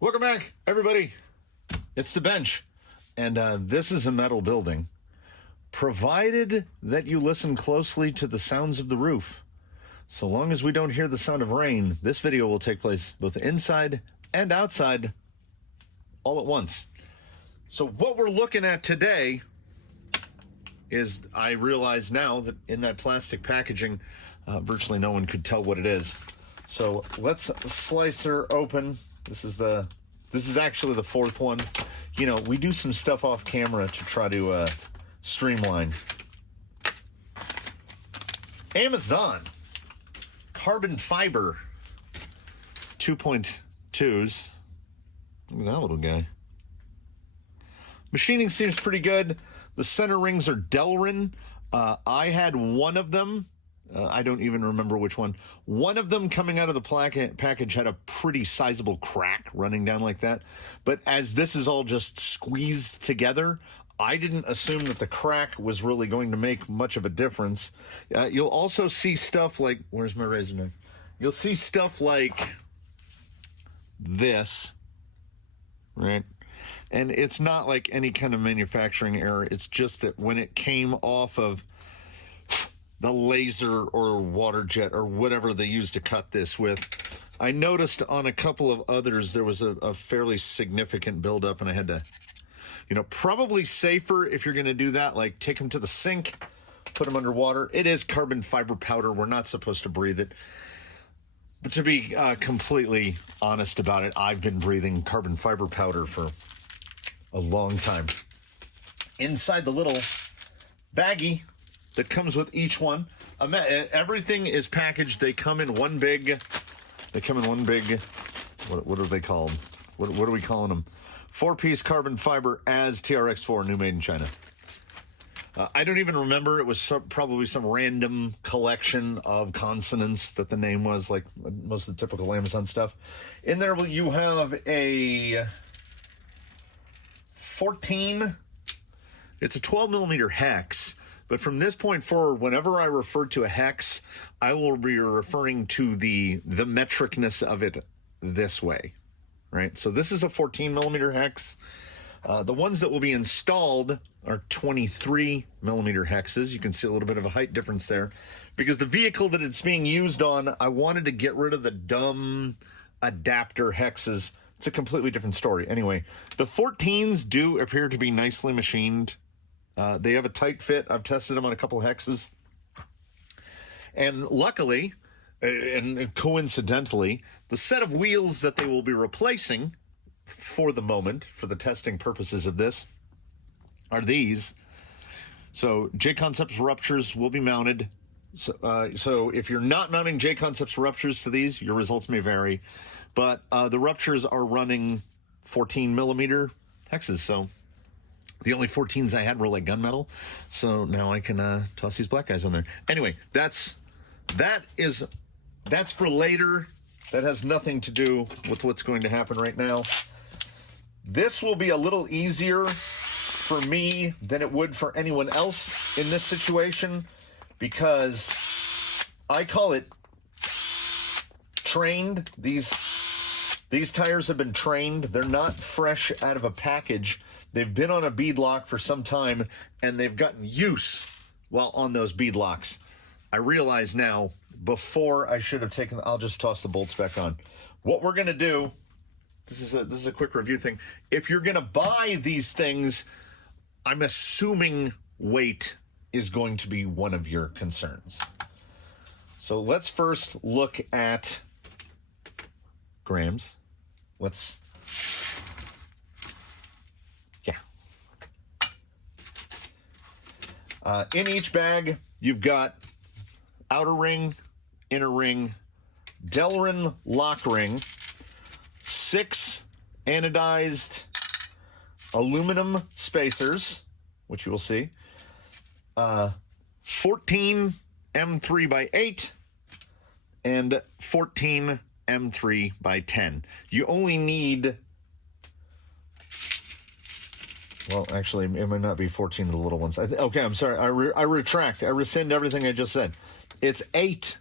Welcome back, everybody. It's the bench, and this is a metal building, provided that you listen closely to the sounds of the roof. So long as we don't hear the sound of rain, this video will take place both inside and outside all at once. So what we're looking at today is, I realize now that in that plastic packaging, virtually no one could tell what it is. So let's slice her open. This is actually the fourth one. You know, we do some stuff off camera to try to streamline. Amazon carbon fiber 2.2s. Look at that little guy. Machining seems pretty good. The center rings are Delrin. I had one of them. I don't even remember which one. One of them coming out of the package had a pretty sizable crack running down like that. But as this is all just squeezed together, I didn't assume that the crack was really going to make much of a difference. You'll also see stuff like, where's my razor knife? You'll see stuff like this, right? And it's not like any kind of manufacturing error. It's just that when it came off of the laser or water jet or whatever they used to cut this with, I noticed on a couple of others there was a fairly significant buildup, and I had to, you know, probably safer if you're going to do that, like take them to the sink, put them underwater. It is carbon fiber powder. We're not supposed to breathe it. But to be completely honest about it, I've been breathing carbon fiber powder for a long time. Inside the little baggie that comes with each one, everything is packaged. They come in one big, what are they called? What are we calling them? 4-piece carbon fiber as TRX4, new made in China. I don't even remember. It was probably some random collection of consonants that the name was, like most of the typical Amazon stuff. In there, you have a 14, it's a 12 millimeter hex. But from this point forward, whenever I refer to a hex, I will be referring to the metricness of it this way, right? So this is a 14 millimeter hex. The ones that will be installed are 23 millimeter hexes. You can see a little bit of a height difference there. Because the vehicle that it's being used on, I wanted to get rid of the dumb adapter hexes. It's a completely different story. Anyway, the 14s do appear to be nicely machined. They have a tight fit. I've tested them on a couple of hexes. And luckily, and coincidentally, the set of wheels that they will be replacing for the moment, for the testing purposes of this, are these. So J-Concepts ruptures will be mounted. So if you're not mounting J-Concepts ruptures to these, your results may vary. But the ruptures are running 14 millimeter hexes, so the only 14s I had were like gunmetal, so now I can toss these black guys on there. Anyway, that's for later. That has nothing to do with what's going to happen right now. This will be a little easier for me than it would for anyone else in this situation, because I call it trained. These tires have been trained. They're not fresh out of a package. They've been on a beadlock for some time, and they've gotten use while on those beadlocks. I realize now, before I should have taken, I'll just toss the bolts back on. What we're going to do, this is a quick review thing. If you're going to buy these things, I'm assuming weight is going to be one of your concerns. So let's first look at grams. In each bag, you've got outer ring, inner ring, Delrin lock ring, 6 anodized aluminum spacers, which you will see, 14 M3 by 8, and 14 M3 by 10. You only need, well, actually, it might not be 14 of the little ones. Okay, I'm sorry. I retract. I rescind everything I just said. It's 8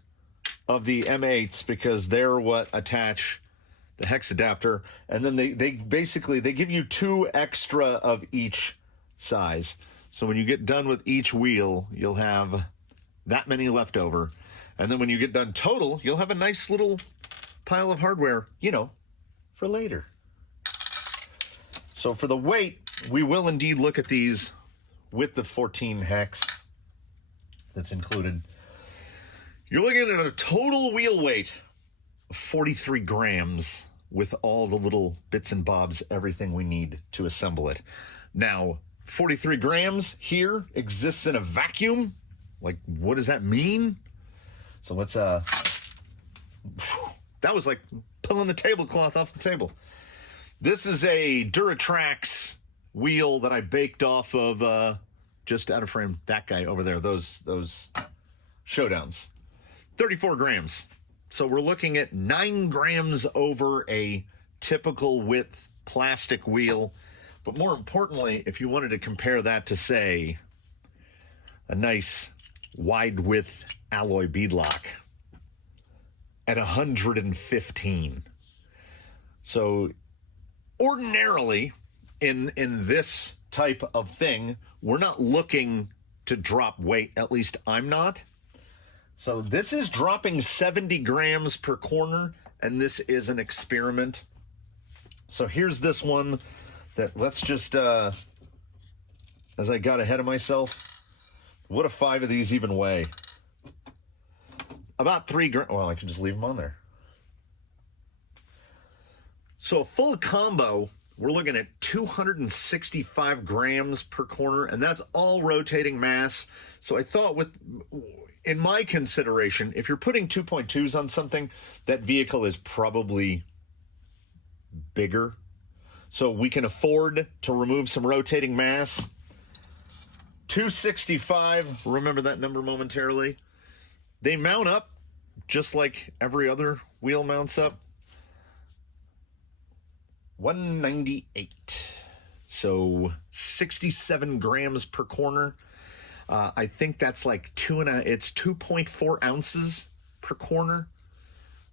of the M8s because they're what attach the hex adapter, and then they basically, they give you 2 extra of each size. So when you get done with each wheel, you'll have that many left over. And then when you get done total, you'll have a nice little pile of hardware, you know, for later. So for the weight, we will indeed look at these with the 14 hex that's included. You're looking at a total wheel weight of 43 grams with all the little bits and bobs, everything we need to assemble it. Now, 43 grams here exists in a vacuum. Like, what does that mean? So let's, that was like pulling the tablecloth off the table. This is a Duratrax wheel that I baked off of, just out of frame, that guy over there, those Showdowns. 34 grams. So we're looking at 9 grams over a typical width plastic wheel. But more importantly, if you wanted to compare that to, say, a nice wide width alloy beadlock at 115. So ordinarily in this type of thing, we're not looking to drop weight, at least I'm not. So this is dropping 70 grams per corner, and this is an experiment. So here's this one that, let's just, as I got ahead of myself, what do 5 of these even weigh? About 3 grams. Well, I can just leave them on there. So a full combo, we're looking at 265 grams per corner, and that's all rotating mass. So I thought, in my consideration, if you're putting 2.2s on something, that vehicle is probably bigger. So we can afford to remove some rotating mass. 265, remember that number momentarily. They mount up just like every other wheel mounts up. 198. So 67 grams per corner. I think that's like it's 2.4 ounces per corner.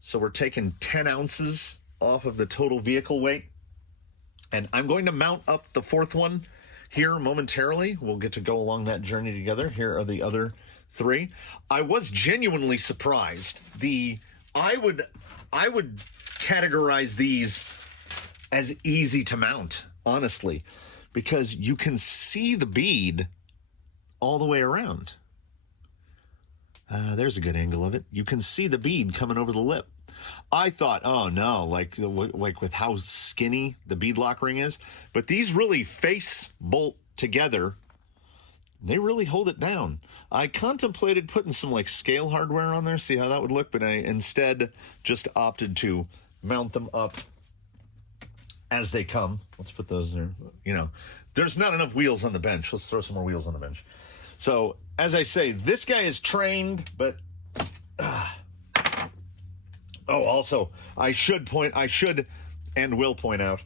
So we're taking 10 ounces off of the total vehicle weight. And I'm going to mount up the 4th one here momentarily. We'll get to go along that journey together. Here are the other 3. I was genuinely surprised. I would categorize these as easy to mount, honestly, because you can see the bead all the way around. There's a good angle of it. You can see the bead coming over the lip. I thought, oh no, like with how skinny the beadlock ring is, but these really face bolt together. They really hold it down. I contemplated putting some like scale hardware on there, see how that would look, but I instead just opted to mount them up as they come. Let's put those there. You know, there's not enough wheels on the bench. Let's throw some more wheels on the bench. So as I say, this guy is trained, but also I should and will point out,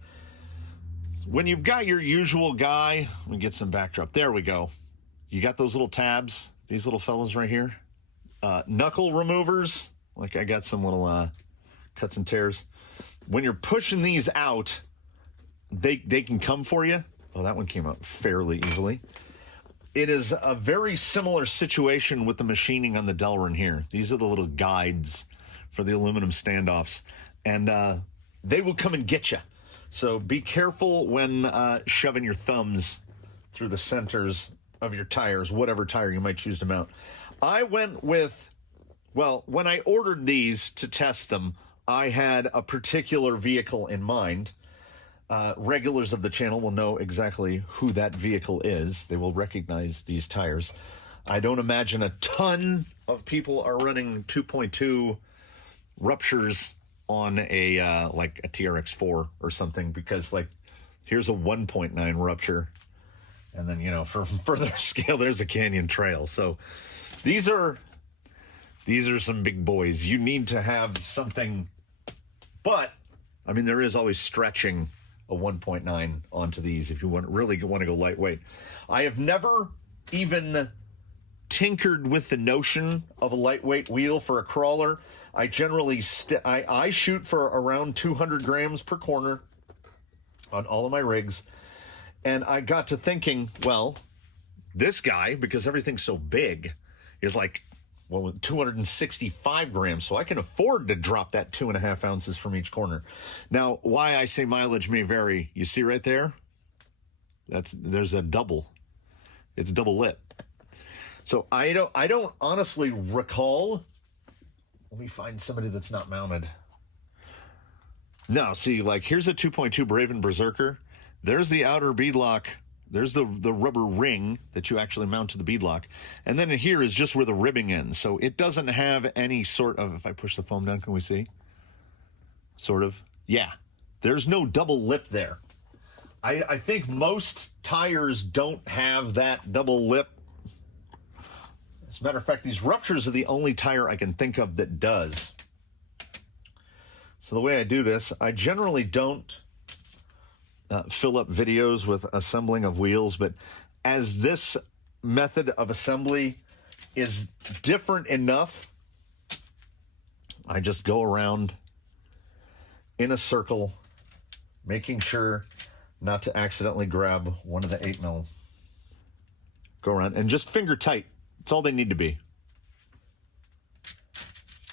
when you've got your usual guy, let me get some backdrop. There we go. You got those little tabs, these little fellas right here, knuckle removers. Like I got some little cuts and tears. When you're pushing these out, they can come for you. Oh, that one came out fairly easily. It is a very similar situation with the machining on the Delrin here. These are the little guides for the aluminum standoffs, and they will come and get you. So be careful when shoving your thumbs through the centers of your tires, whatever tire you might choose to mount. I went with, well, when I ordered these to test them, I had a particular vehicle in mind. Regulars of the channel will know exactly who that vehicle is. They will recognize these tires. I don't imagine a ton of people are running 2.2 ruptures on a like a TRX4 or something, because like here's a 1.9 rupture, and then, you know, for further scale, there's a Canyon Trail. So these are some big boys. You need to have something, but I mean, there is always stretching a 1.9 onto these if you really want to go lightweight. I have never even tinkered with the notion of a lightweight wheel for a crawler. I generally I shoot for around 200 grams per corner on all of my rigs. And I got to thinking, well, this guy, because everything's so big, is like, well, 265 grams. So I can afford to drop that 2.5 ounces from each corner. Now, why I say mileage may vary. You see right there? There's a double. It's double lit. So I don't honestly recall. Let me find somebody that's not mounted. No, see, like here's a 2.2 Braven Berserker. There's the outer beadlock. There's the rubber ring that you actually mount to the beadlock. And then here is just where the ribbing ends. So it doesn't have any sort of, if I push the foam down, can we see? Sort of. Yeah. There's no double lip there. I think most tires don't have that double lip. As a matter of fact, these ruptures are the only tire I can think of that does. So the way I do this, I generally don't fill up videos with assembling of wheels, but as this method of assembly is different enough, I just go around in a circle, making sure not to accidentally grab one of the 8mm. Go around and just finger tight. That's all they need to be.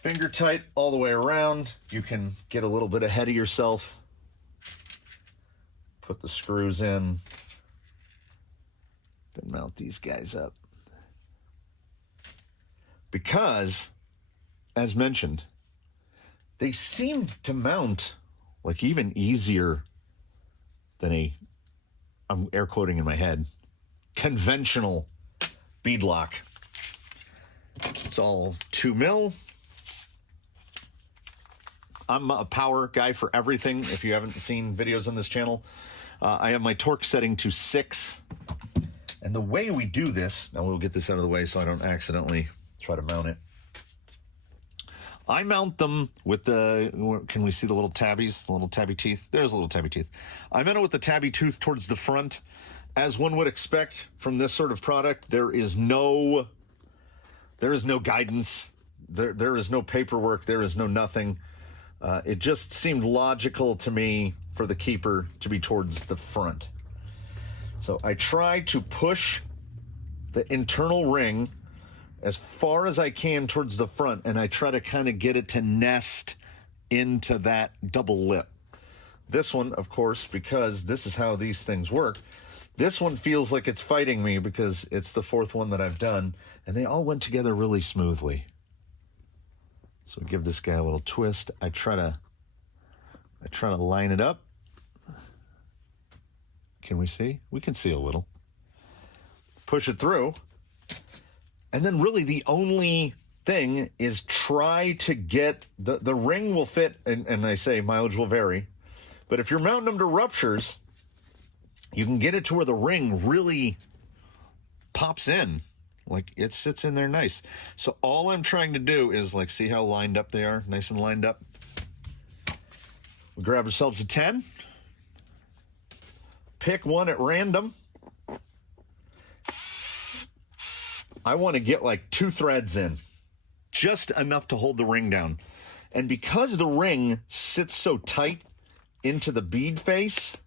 Finger tight all the way around. You can get a little bit ahead of yourself. Put the screws in. Then mount these guys up. Because, as mentioned, they seem to mount like even easier than I'm air quoting in my head, conventional beadlock. It's all 2mm. I'm a power guy for everything. If you haven't seen videos on this channel, I have my torque setting to 6. And the way we do this, now we'll get this out of the way so I don't accidentally try to mount it. I mount them with can we see the little tabbies, the little tabby teeth? There's a little tabby teeth. I mount it with the tabby tooth towards the front. As one would expect from this sort of product, there is no guidance. There is no paperwork. There is no nothing. It just seemed logical to me for the keeper to be towards the front. So I try to push the internal ring as far as I can towards the front, and I try to kind of get it to nest into that double lip. This one, of course, because this is how these things work, this one feels like it's fighting me because it's the 4th one that I've done, and they all went together really smoothly. So give this guy a little twist. I try to line it up. Can we see? We can see a little. Push it through. And then really the only thing is try to get, the ring will fit, and I say mileage will vary, but if you're mounting them to ruptures, you can get it to where the ring really pops in. Like it sits in there nice. So all I'm trying to do is like, see how lined up they are? Nice and lined up. We grab ourselves a 10. Pick one at random. I want to get like 2 threads in. Just enough to hold the ring down. And because the ring sits so tight into the bead face,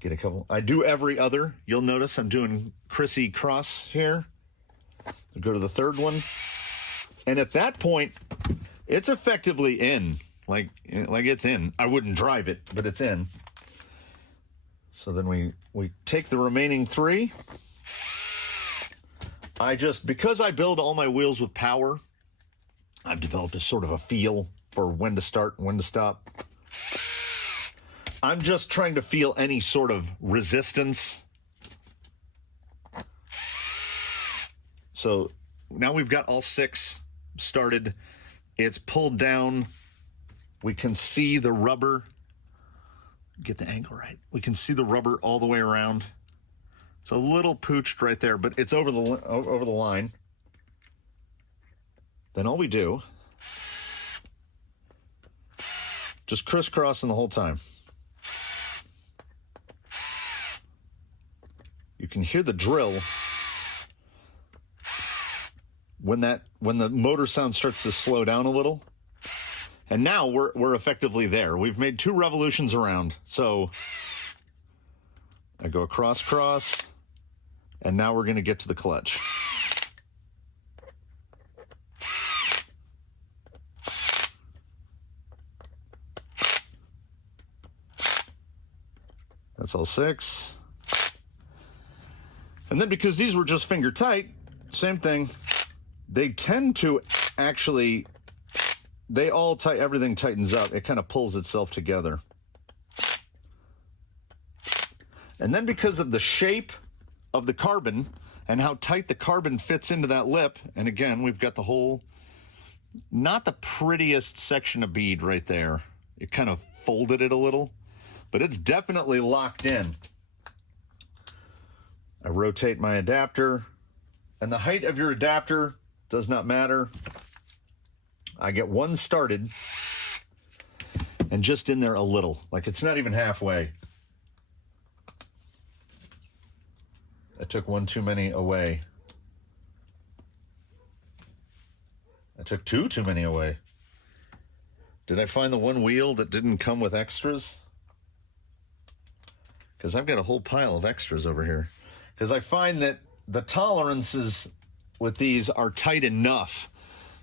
get a couple. I do every other. You'll notice I'm doing Chrissy cross here. So go to the 3rd one. And at that point, it's effectively in. Like it's in. I wouldn't drive it, but it's in. So then we take the remaining 3. Because I build all my wheels with power, I've developed a sort of a feel for when to start and when to stop. I'm just trying to feel any sort of resistance. So now we've got all 6 started. It's pulled down. We can see the rubber. Get the angle right. We can see the rubber all the way around. It's a little pooched right there, but it's over the line. Then all we do, just crisscrossing the whole time. You can hear the drill when the motor sound starts to slow down a little. And now we're effectively there. We've made 2 revolutions around. So I go cross, and now we're going to get to the clutch. That's all 6. And then because these were just finger tight, same thing. They tend to actually, everything tightens up. It kind of pulls itself together. And then because of the shape of the carbon and how tight the carbon fits into that lip, and again, we've got the whole, not the prettiest section of bead right there. It kind of folded it a little, but it's definitely locked in. I rotate my adapter, and the height of your adapter does not matter. I get one started and just in there a little, like it's not even halfway. I took one too many away. I took 2 too many away. Did I find the one wheel that didn't come with extras? Because I've got a whole pile of extras over here. Because I find that the tolerances with these are tight enough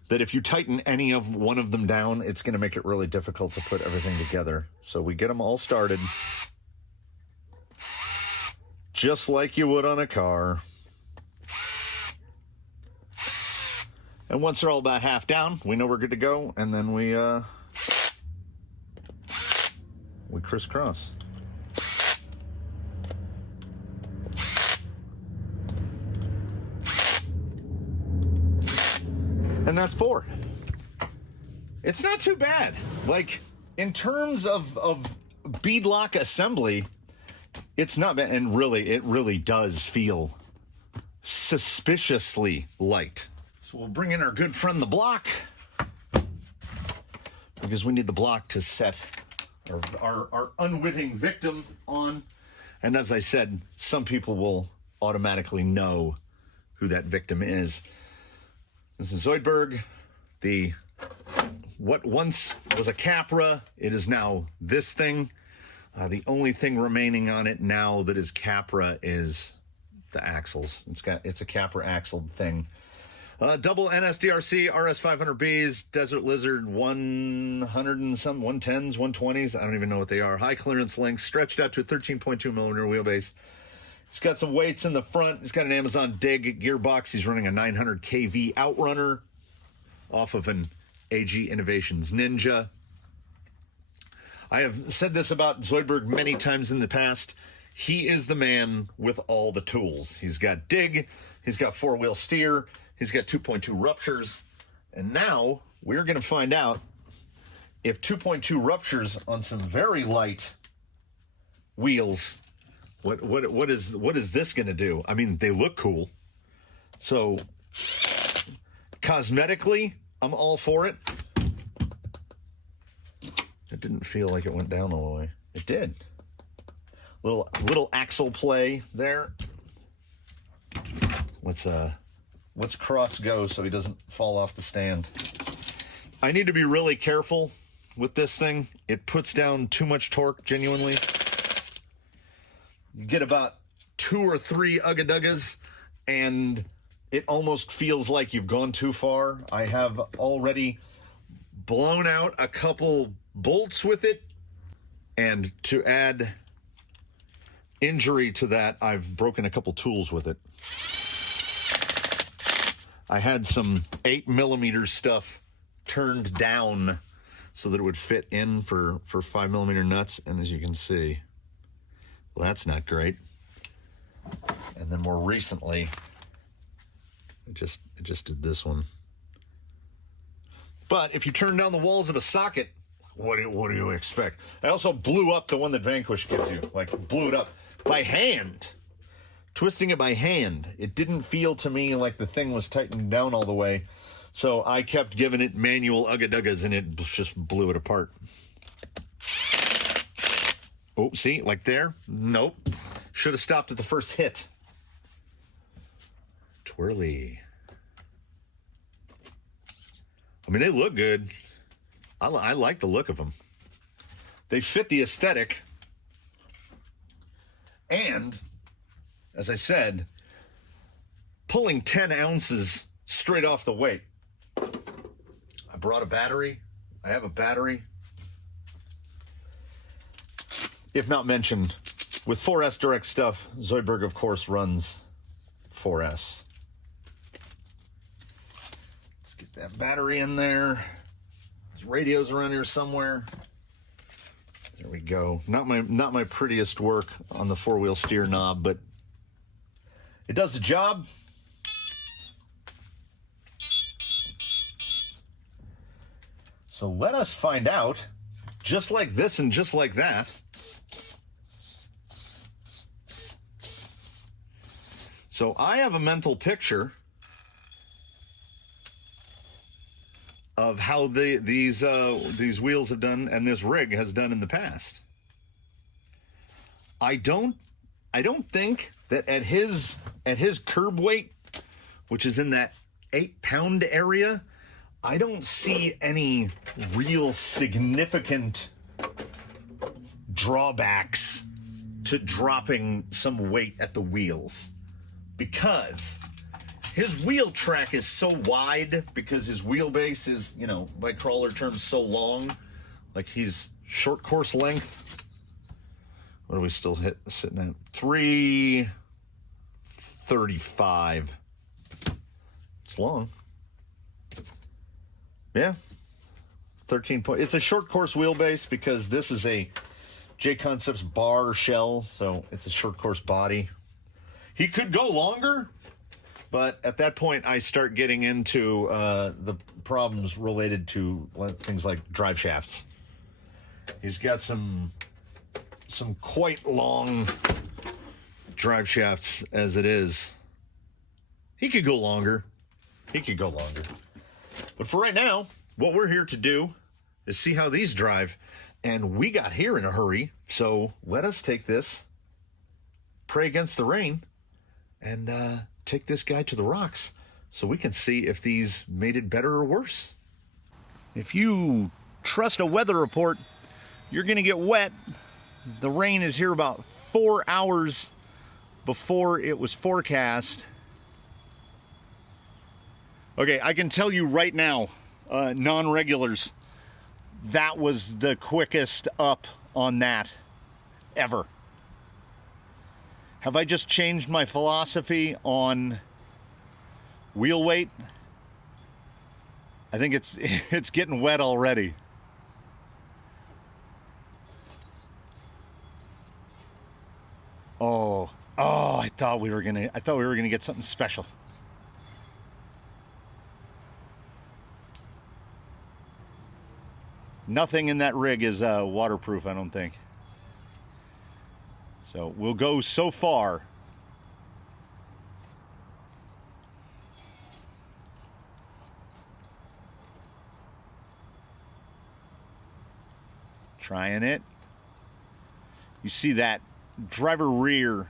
that if you tighten any of one of them down, it's going to make it really difficult to put everything together. So we get them all started, just like you would on a car. And once they're all about half down, we know we're good to go, and then we crisscross. And that's 4. It's not too bad. Like, in terms of beadlock assembly, it's not bad. And really, it really does feel suspiciously light. So we'll bring in our good friend, the block, because we need the block to set our unwitting victim on. And as I said, some people will automatically know who that victim is. This is Zoidberg, what once was a Capra. It is now this thing. The only thing remaining on it now that is Capra is the axles. It's a Capra axle thing. Double NSDRC RS500Bs, Desert Lizard 100 and some 110s, 120s. I don't even know what they are. High clearance links, stretched out to a 13.2 millimeter wheelbase. He's got some weights in the front. He's got an Amazon Dig gearbox. He's running a 900 kV Outrunner off of an AG Innovations Ninja. I have said this about Zoidberg many times in the past. He is the man with all the tools. He's got Dig. He's got 4-wheel steer. He's got 2.2 ruptures. And now we're going to find out if 2.2 ruptures on some very light wheels, what is this going to do? I mean, they look cool. So cosmetically, I'm all for it. It didn't feel like it went down all the way. It did. Little axle play there. Let's cross go so he doesn't fall off the stand. I need to be really careful with this thing. It puts down too much torque, genuinely. You get about 2 or 3 ugga-duggas, and it almost feels like you've gone too far. I have already blown out a couple bolts with it, and to add injury to that, I've broken a couple tools with it. I had some 8mm stuff turned down so that it would fit in for 5mm nuts, and as you can see, well, that's not great. And then more recently, it just did this one. But if you turn down the walls of a socket, what do you expect? I also blew up the one that Vanquish gives you, like blew it up by hand. Twisting it by hand. It didn't feel to me like the thing was tightened down all the way. So I kept giving it manual ugga-duggas, and it just blew it apart. Oh, see, like there? Nope. Should have stopped at the first hit. Twirly. I mean, they look good. I like the look of them. They fit the aesthetic. And, as I said, pulling 10 ounces straight off the weight. I brought a battery. I have a battery. If not mentioned, with 4S direct stuff, Zoidberg, of course, runs 4S. Let's get that battery in there. There's radios around here somewhere. There we go. Not my prettiest work on the four-wheel steer knob, but it does the job. So let us find out, just like this and just like that. So I have a mental picture of how these wheels have done and this rig has done in the past. I don't think that at his curb weight, which is in that 8-pound area, I don't see any real significant drawbacks to dropping some weight at the wheels, because his wheel track is so wide, because his wheelbase is, you know, by crawler terms, so long. Like, he's short course length. What are we still sitting at? 335. It's long. Yeah. 13 point. It's a short course wheelbase because this is a J Concepts bar shell, so it's a short course body. He could go longer, but at that point, I start getting into the problems related to things like drive shafts. He's got some quite long drive shafts as it is. He could go longer. But for right now, what we're here to do is see how these drive. And we got here in a hurry, so let us take this, pray against the rain, and take this guy to the rocks so we can see if these made it better or worse. If you trust a weather report, you're going to get wet. The rain is here about 4 hours before it was forecast. Okay, I can tell you right now, non-regulars, that was the quickest up on that ever. Have I just changed my philosophy on wheel weight? I think it's getting wet already. Oh, I thought we were gonna get something special. Nothing in that rig is waterproof, I don't think. So we'll go so far. Trying it. You see that driver rear.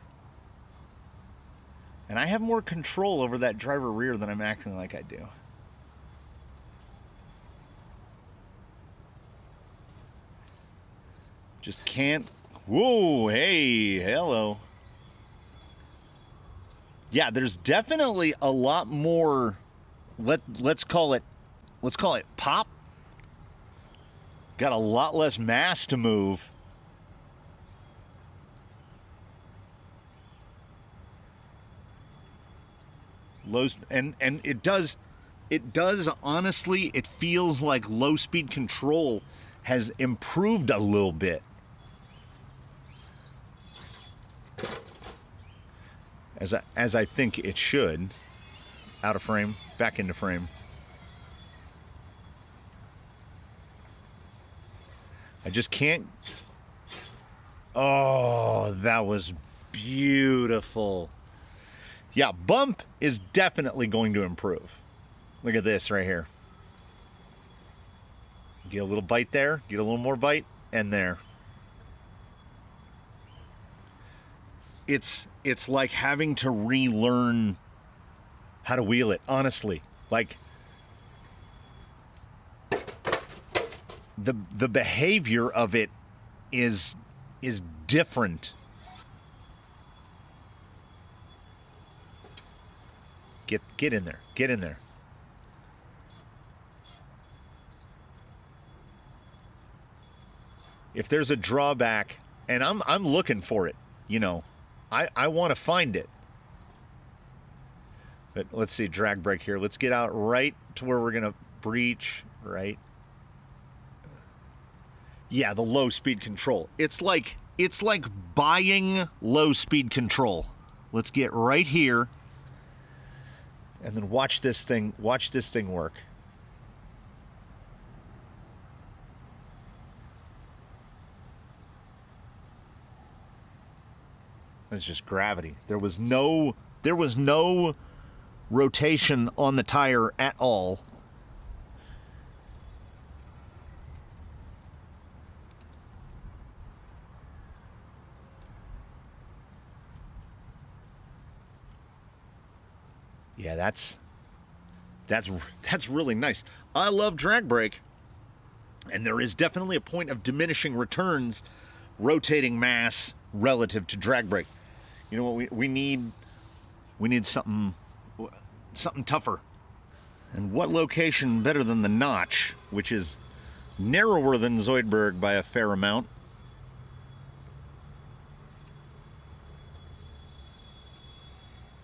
And I have more control over that driver rear than I'm acting like I do. Just can't. Whoa, hey, hello. Yeah, there's definitely a lot more. Let's call it pop. Got a lot less mass to move. Lows, and it does honestly, it feels like low speed control has improved a little bit. As I think it should. Out of frame, back into frame. I just can't. Oh, that was beautiful. Yeah, bump is definitely going to improve. Look at this right here. Get a little bite there, get a little more bite, and there. It's like having to relearn how to wheel it, honestly. Like, the behavior of it is different. Get in there. Get in there. If there's a drawback, and I'm looking for it, you know, I want to find it. But let's see, drag brake here. Let's get out right to where we're gonna breach, right? Yeah, the low speed control. It's like buying low speed control. Let's get right here, and then watch this thing work. It's just gravity. There was no rotation on the tire at all. Yeah, that's really nice. I love drag brake, and there is definitely a point of diminishing returns, rotating mass relative to drag brake. You know what we need? We need something tougher. And what location better than the notch, which is narrower than Zoidberg by a fair amount.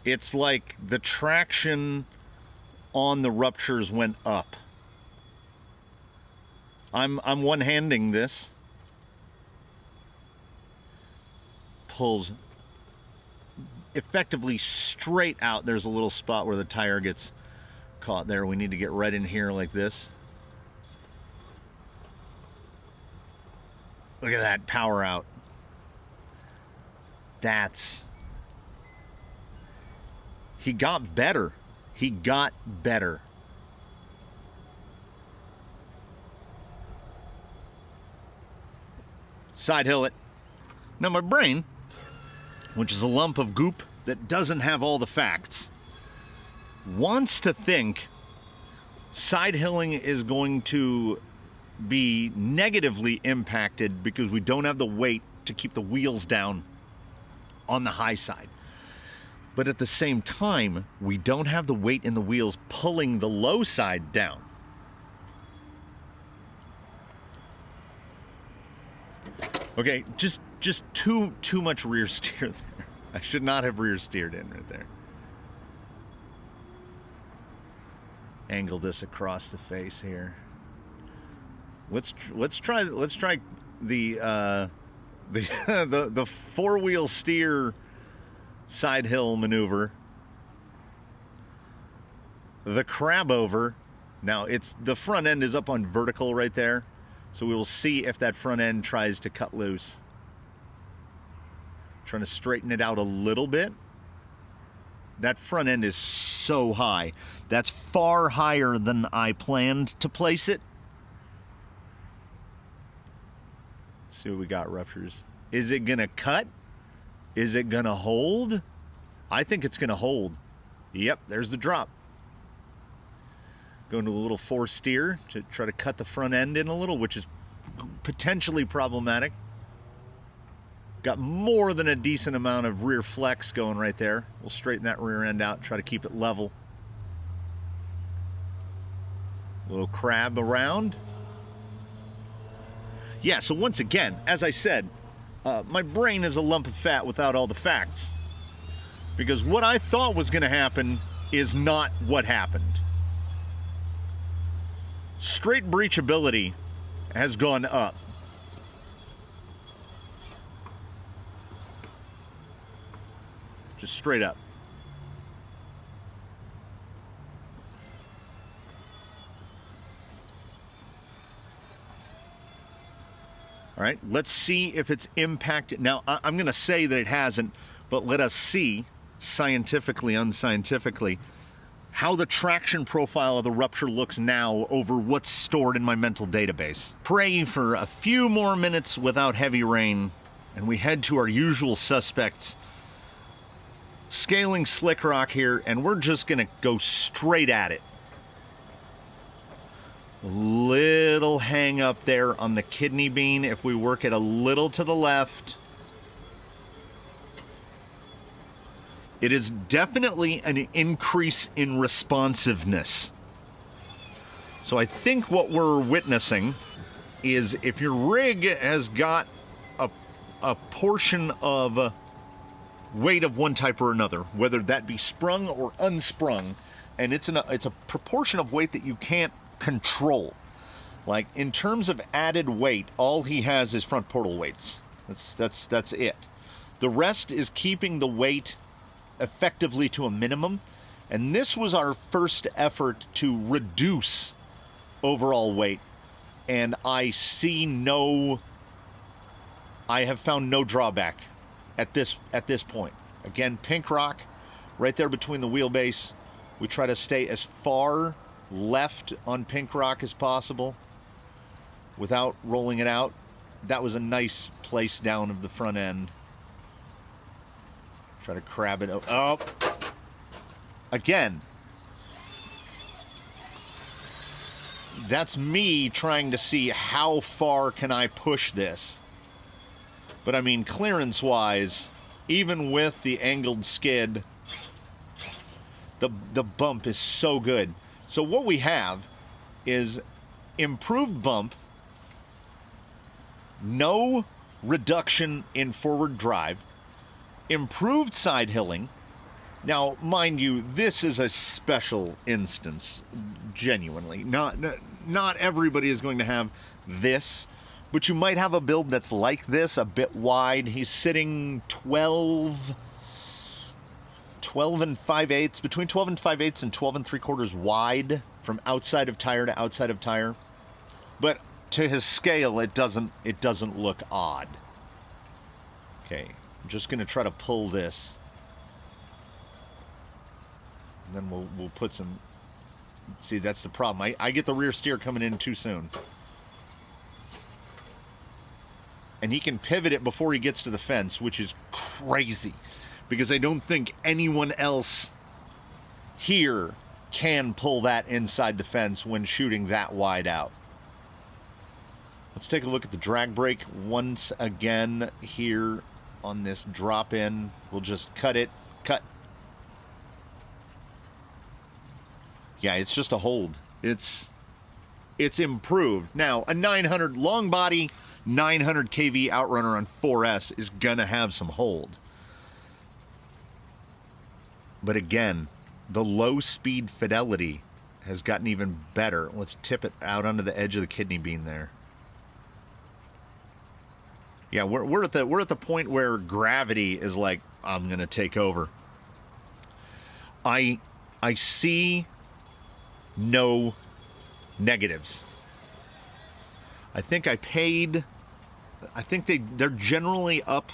It's like the traction on the ruptures went up. I'm one-handing this. Pulls effectively straight out. There's a little spot where the tire gets caught there. We need to get right in here like this. Look at that power out. He got better. He got better. Side hill it. Now my brain, which is a lump of goop that doesn't have all the facts, wants to think side hilling is going to be negatively impacted because we don't have the weight to keep the wheels down on the high side. But at the same time, we don't have the weight in the wheels pulling the low side down. Okay, just too much rear steer there. I should not have rear steered in right there. Angle this across the face here. Let's try the the four-wheel steer side hill maneuver. The crab over. Now it's the front end is up on vertical right there, so we will see if that front end tries to cut loose. Trying to straighten it out a little bit. That front end is so high. That's far higher than I planned to place it. See what we got, ruptures. Is it gonna cut? Is it gonna hold? I think it's gonna hold. Yep, there's the drop. Going to a little four steer to try to cut the front end in a little, which is potentially problematic. Got more than a decent amount of rear flex going right there. We'll straighten that rear end out, try to keep it level. Little crab around. Yeah, so once again, as I said, my brain is a lump of fat without all the facts. Because what I thought was going to happen is not what happened. Straight breachability has gone up. Just straight up. All right, let's see if it's impacted. Now, I'm going to say that it hasn't, but let us see, scientifically, unscientifically, how the traction profile of the rupture looks now over what's stored in my mental database. Pray for a few more minutes without heavy rain, and we head to our usual suspects. Scaling slick rock here, and we're just going to go straight at it. Little hang up there on the kidney bean. If we work it a little to the left, it is definitely an increase in responsiveness. So I think what we're witnessing is if your rig has got a portion of weight of one type or another, whether that be sprung or unsprung, and it's a proportion of weight that you can't control. Like in terms of added weight, all he has is front portal weights. That's it. The rest is keeping the weight effectively to a minimum, and this was our first effort to reduce overall weight, and I have found no drawback at this point. Again, pink rock right there between the wheelbase. We try to stay as far left on pink rock as possible without rolling it out. That was a nice place down of the front end. Try to crab it up. Oh, again, that's me trying to see how far can I push this. But I mean, clearance wise, even with the angled skid, the bump is so good. So what we have is improved bump, no reduction in forward drive, improved side hilling. Now, mind you, this is a special instance, genuinely. Not everybody is going to have this, but you might have a build that's like this, a bit wide. He's sitting 12 and 5/8, between 12 and 5/8 and 12 and 3/4 wide from outside of tire to outside of tire. But to his scale, it doesn't look odd. Okay, I'm just gonna try to pull this. And then we'll put some, see, that's the problem. I get the rear steer coming in too soon. And he can pivot it before he gets to the fence, which is crazy, because I don't think anyone else here can pull that inside the fence when shooting that wide out. Let's take a look at the drag brake once again here on this drop in. We'll just cut. Yeah, it's just a hold. It's improved. Now, a 900 long body, 900 kV Outrunner on 4S is gonna have some hold. But again, the low speed fidelity has gotten even better. Let's tip it out onto the edge of the kidney bean there. Yeah, we're at the point where gravity is like, I'm gonna take over. I see no negatives. I think they're generally up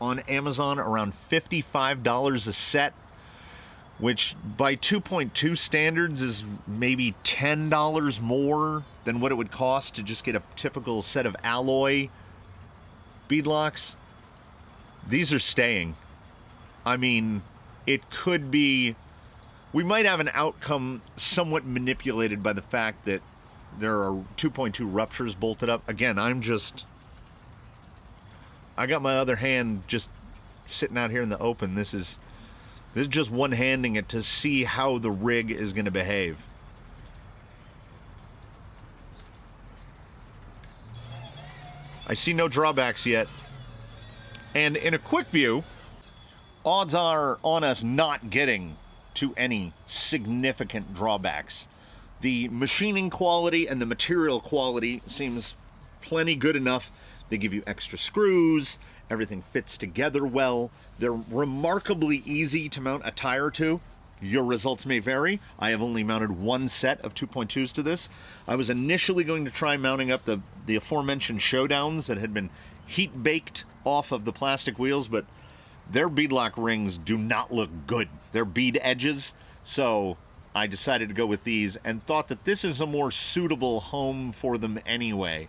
on Amazon around $55 a set, which by 2.2 standards is maybe $10 more than what it would cost to just get a typical set of alloy beadlocks. These are staying. I mean, it could be, we might have an outcome somewhat manipulated by the fact that there are 2.2 ruptures bolted up. Again, I got my other hand just sitting out here in the open. This is just one-handing it to see how the rig is going to behave. I see no drawbacks yet. And in a quick view, odds are on us not getting to any significant drawbacks. The machining quality and the material quality seems plenty good enough. They give you extra screws, everything fits together well. They're remarkably easy to mount a tire to. Your results may vary. I have only mounted one set of 2.2s to this. I was initially going to try mounting up the aforementioned showdowns that had been heat baked off of the plastic wheels, but their beadlock rings do not look good. They're bead edges, so I decided to go with these and thought that this is a more suitable home for them anyway.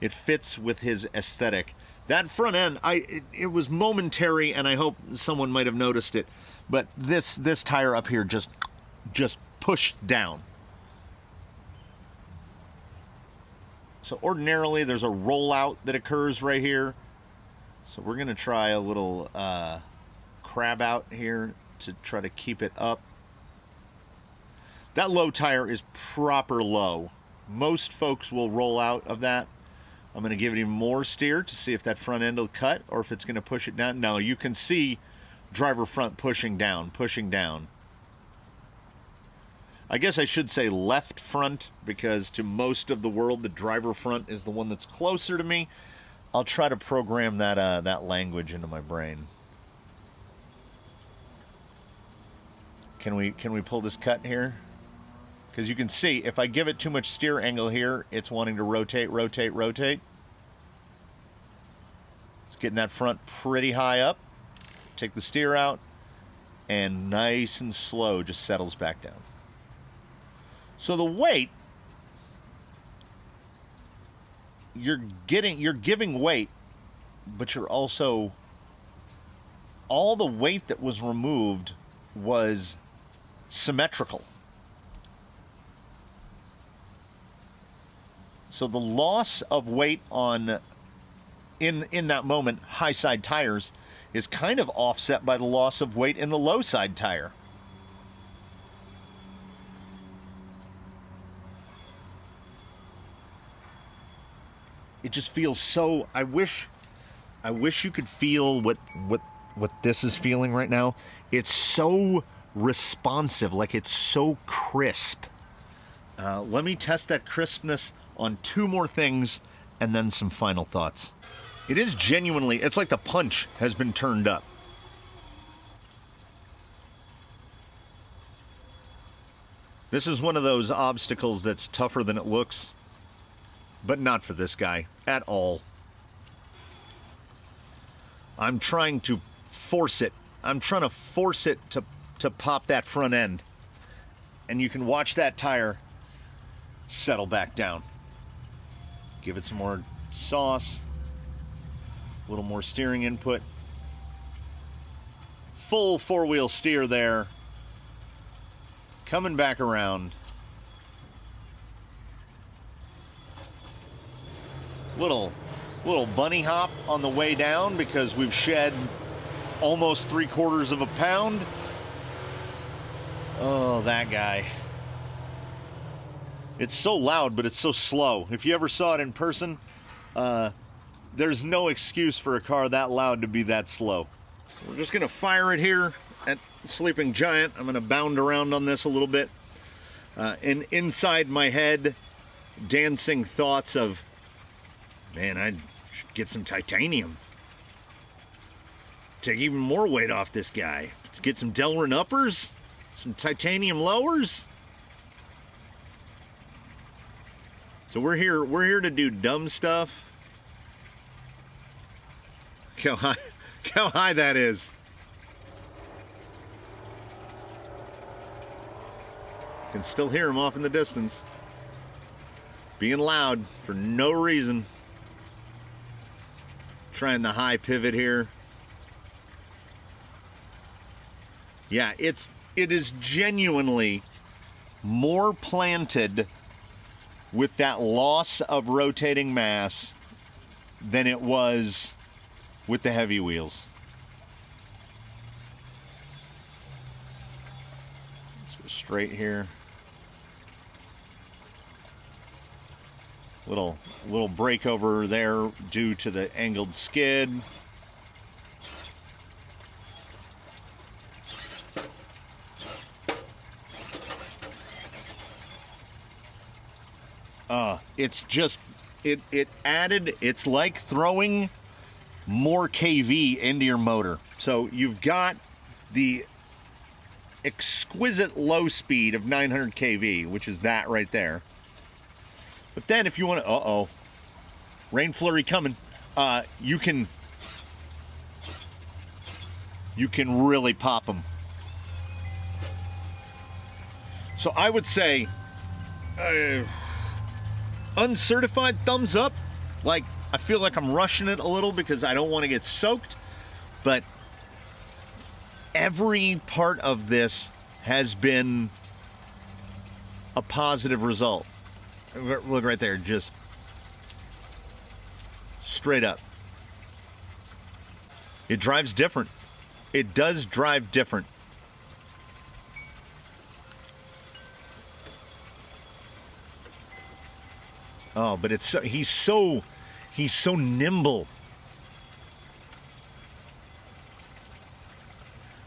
It fits with his aesthetic. That front end, it was momentary, and I hope someone might have noticed it, but this tire up here just pushed down. So ordinarily there's a rollout that occurs right here. So we're going to try a little crab out here to try to keep it up. That low tire is proper low. Most folks will roll out of that. I'm going to give it even more steer to see if that front end will cut or if it's going to push it down. No, you can see driver front pushing down, pushing down. I guess I should say left front, because to most of the world, the driver front is the one that's closer to me. I'll try to program that that language into my brain. Can we pull this cut here? Because you can see, if I give it too much steer angle here, it's wanting to rotate, rotate, rotate. It's getting that front pretty high up. Take the steer out, and nice and slow just settles back down. So the weight, you're giving weight, but you're also, all the weight that was removed was symmetrical. So the loss of weight on, in that moment, high side tires is kind of offset by the loss of weight in the low side tire. It just feels so, I wish you could feel what this is feeling right now. It's so responsive, like it's so crisp. Let me test that crispness on two more things and then some final thoughts. It is genuinely, it's like the punch has been turned up. This is one of those obstacles that's tougher than it looks, but not for this guy at all. I'm trying to force it. I'm trying to force it to pop that front end. And you can watch that tire settle back down. Give it some more sauce, a little more steering input. Full four-wheel steer there. Coming back around. Little bunny hop on the way down because we've shed almost 3/4 of a pound. Oh, that guy. It's so loud, but it's so slow. If you ever saw it in person, there's no excuse for a car that loud to be that slow. We're just gonna fire it here at Sleeping Giant. I'm gonna bound around on this a little bit. And inside my head, dancing thoughts of, man, I should get some titanium. Take even more weight off this guy. Let's get some Delrin uppers, some titanium lowers. So we're here to do dumb stuff. Look how high that is. Can still hear him off in the distance. Being loud for no reason. Trying the high pivot here. Yeah, it is genuinely more planted with that loss of rotating mass than it was with the heavy wheels. Let's go straight here. Little breakover there due to the angled skid. It's just, it added, it's like throwing more kV into your motor. So you've got the exquisite low speed of 900 kV, which is that right there. But then if you want to, rain flurry coming, you can really pop them. So I would say, uncertified thumbs up. Like, I feel like I'm rushing it a little because I don't want to get soaked, but every part of this has been a positive result. Look right there, just Straight up. It drives different. It does drive different. Oh, but it's he's so nimble.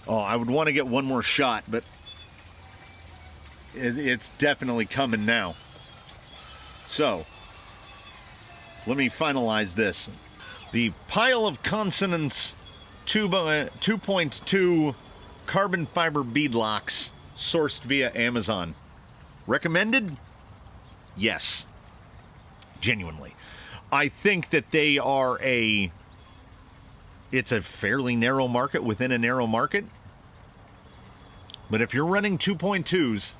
Oh, I would want to get one more shot, but it's definitely coming now. So, let me finalize this. The Pile of Consonants 2.2 carbon fiber beadlocks sourced via Amazon. Recommended? Yes. Genuinely. I think that they are it's a fairly narrow market within a narrow market. But if you're running 2.2s,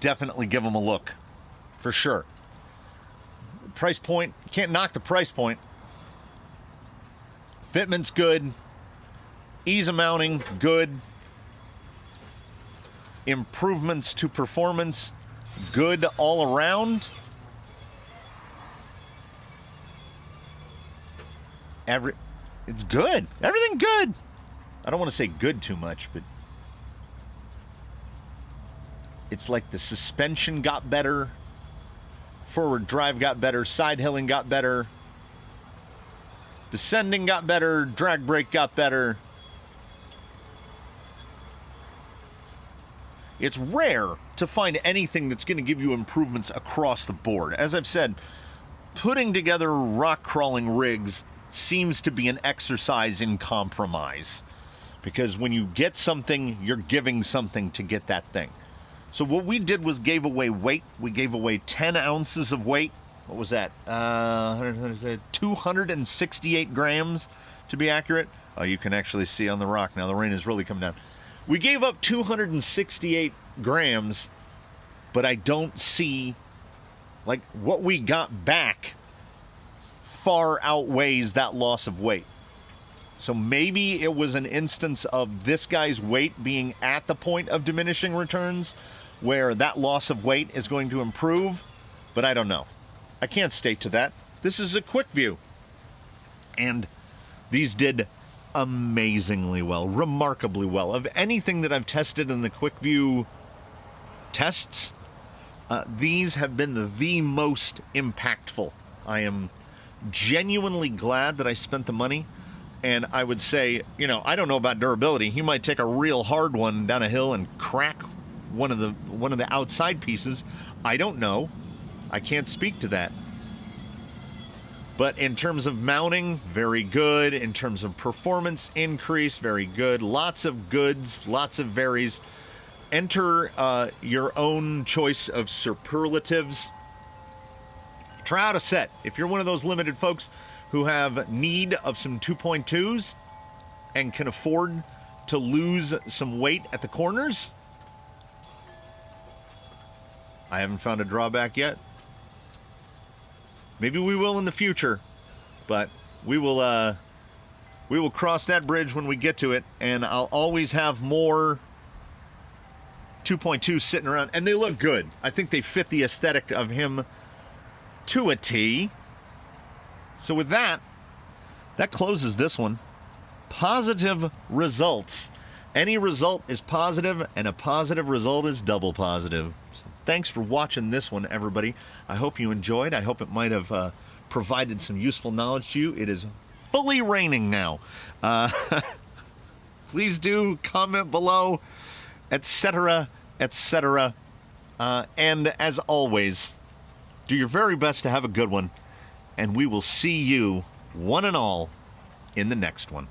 definitely give them a look. For sure. Price point, can't knock the price point. Fitment's good. Ease of mounting, good. Improvements to performance, good all around. It's good. Everything good. I don't want to say good too much, but it's like the suspension got better, forward drive got better, side hilling got better, descending got better, drag brake got better. It's rare to find anything that's going to give you improvements across the board. As I've said, putting together rock crawling rigs seems to be an exercise in compromise. Because when you get something, you're giving something to get that thing. So what we did was gave away weight. We gave away 10 ounces of weight. What was that? 268 grams, to be accurate. Oh, you can actually see on the rock now. The rain is really coming down. We gave up 268 grams, but I don't see, like, what we got back far outweighs that loss of weight. So maybe it was an instance of this guy's weight being at the point of diminishing returns where that loss of weight is going to improve, but I don't know. I can't state to that. This is a quick view. And these did amazingly well, remarkably well. Of anything that I've tested in the quick view tests, these have been the most impactful. I am genuinely glad that I spent the money. And I would say, you know, I don't know about durability. He might take a real hard one down a hill and crack one of the outside pieces. I don't know. I can't speak to that. But in terms of mounting, very good. In terms of performance increase, very good. Lots of goods, lots of varies. Enter your own choice of superlatives. Try out a set. If you're one of those limited folks who have need of some 2.2s and can afford to lose some weight at the corners, I haven't found a drawback yet. Maybe we will in the future, but we will cross that bridge when we get to it, and I'll always have more 2.2s sitting around, and they look good. I think they fit the aesthetic of him to a T. So with that closes this one. Positive results. Any result is positive, and a positive result is double positive. So thanks for watching this one, everybody. I hope you enjoyed. I hope it might have provided some useful knowledge to you. It is fully raining now. Please do comment below, etc., etc. And as always, do your very best to have a good one. And we will see you, one and all, in the next one.